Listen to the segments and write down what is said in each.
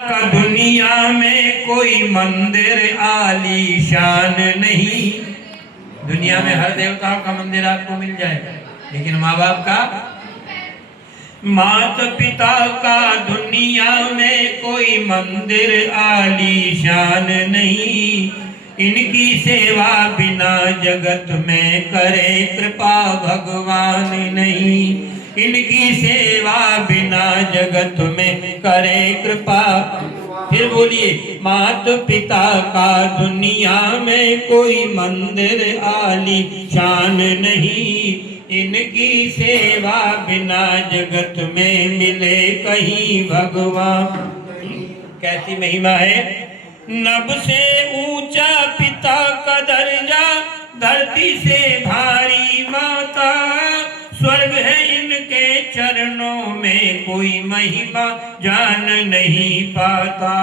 का दुनिया में कोई मंदिर आलीशान नहीं। दुनिया में हर देवताओं का मंदिर आपको मिल जाएगा, लेकिन माँ बाप का, माता पिता का दुनिया में कोई मंदिर आलीशान नहीं। इनकी सेवा बिना जगत में करे कृपा भगवान नहीं। इनकी सेवा बिना जगत में करे कृपा। फिर बोलिए, माता पिता का दुनिया में कोई मंदिर आलीशान नहीं। इनकी सेवा बिना जगत में मिले कहीं भगवान। कैसी महिमा है। नभ से ऊंचा पिता का दर्जा, धरती से भारी माता। स्वर्ग है इनके चरणों में, कोई महिमा जान नहीं पाता।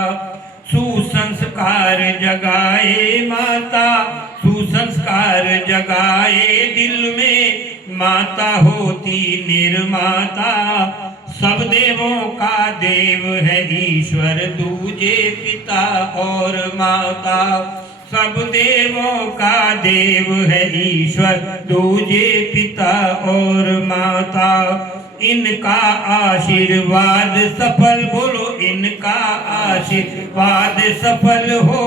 सुसंस्कार जगाए माता, सुसंस्कार जगाए दिल में। माता होती निर्माता, सब देवों का देव है ईश्वर, दूजे पिता और माता। सब देवों का देव है ईश्वर, दूजे पिता और माता। इनका आशीर्वाद सफल, बोलो इनका आशीर्वाद सफल हो।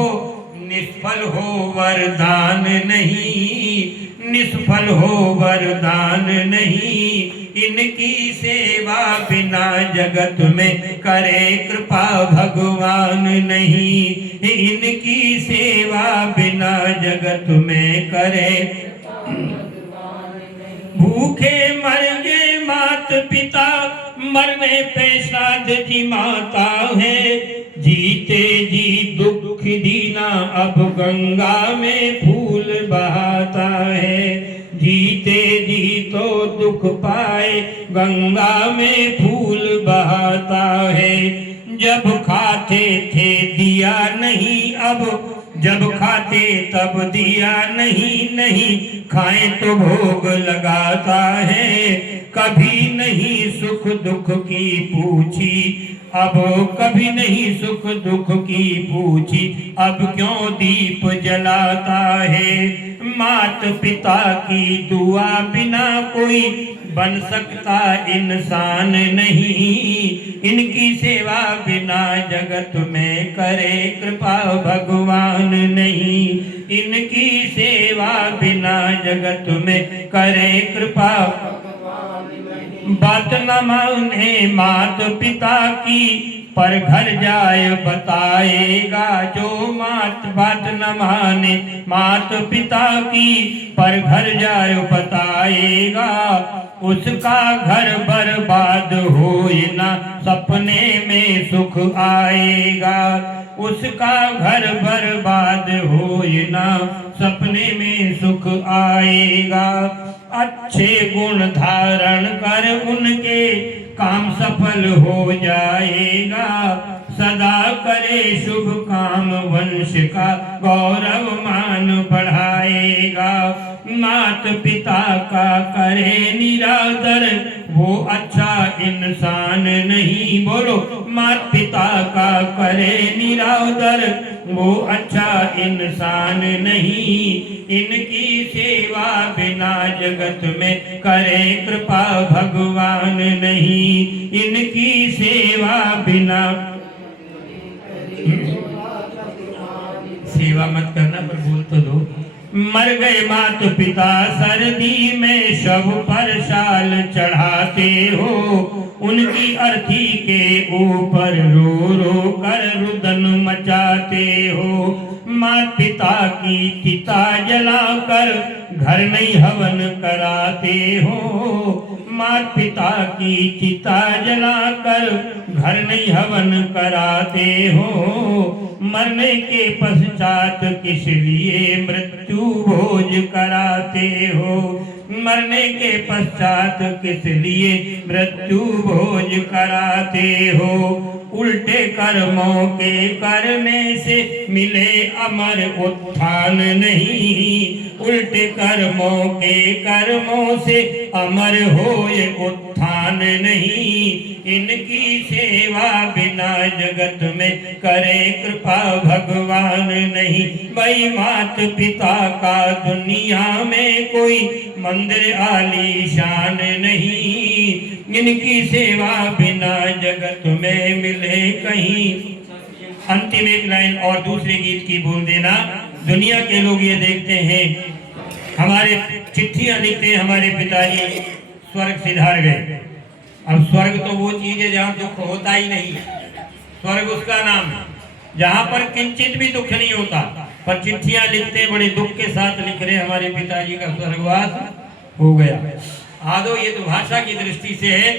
निष्फल हो वरदान नहीं, निष्फल हो वरदान नहीं। इनकी सेवा बिना जगत में करे कृपा भगवान नहीं। इनकी सेवा बिना जगत में करे। भूखे मर गए मात पिता, मरने पे श्राद्ध की माता है। जीते जी दुख दीना, अब गंगा में फूल बहाता है। जीते जी तो दुख पाए, गंगा में फूल बहाता है। जब खाते थे दिया नहीं, अब जब खाते तब दिया नहीं। नहीं खाए तो भोग लगाता है। कभी नहीं सुख दुख की पूछी, अब कभी नहीं सुख दुख की पूछी। अब क्यों दीप जलाता है। मात पिता की दुआ बिना कोई बन सकता इंसान नहीं। इनकी सेवा बिना जगत में करे कृपा भगवान नहीं। इनकी सेवा बिना जगत में करे कृपा। बात न माने मात पिता की, पर घर जाए बताएगा जो। मात बात न माने मात पिता की, पर घर जाए बताएगा। उसका घर बर्बाद होए ना, सपने में सुख आएगा। उसका घर बर्बाद होए ना, सपने में सुख आएगा। अच्छे गुण धारण कर उनके, काम सफल हो जाएगा। सदा करे शुभ काम, वंश का गौरव मान बढ़ाएगा। मात पिता का करे निरादर, वो अच्छा इंसान नहीं। बोलो, मात पिता का करे निरादर, वो अच्छा इंसान नहीं। इनकी सेवा बिना जगत में करे कृपा भगवान नहीं। इनकी सेवा बिना। सेवा मत करना, पर बोल तो दो। मर गए मात पिता सर्दी में, शव पर शाल चढ़ाते हो। उनकी अर्थी के ऊपर रो रो कर रुदन मचाते हो। मात पिता की चिता जलाकर घर नहीं हवन कराते हो। मात पिता की चिता जलाकर घर नहीं हवन कराते हो। मरने के पश्चात किस लिए मृत्यु भोज कराते हो। मरने के पश्चात किस लिए मृत्यु भोज कराते हो। उल्टे कर्मों के करने से मिले अमर उत्थान नहीं। उल्टे कर्मों के कर्मों से अमर होए उत्थान नहीं। इनकी सेवा बिना जगत में करे कृपा भगवान नहीं। भाई मात पिता का दुनिया में कोई मंदिर आलीशान नहीं। इनकी सेवा बिना जगत में मिले कहीं। अंतिम एक लाइन और दूसरे गीत की बोल देना। दुनिया के लोग ये देखते हैं, हमारे चिट्ठियां लिखते हैं, हमारे पिताजी स्वर्ग सिधार गए। अब स्वर्ग तो वो चीज है जहाँ दुख होता ही नहीं है। स्वर्ग उसका नाम है जहाँ पर किंचित भी दुख नहीं होता। पर चिट्ठियां लिखते बड़े दुख के साथ लिख रहे, हमारे पिताजी का स्वर्गवास हो गया। आदो ये तो भाषा की दृष्टि से है।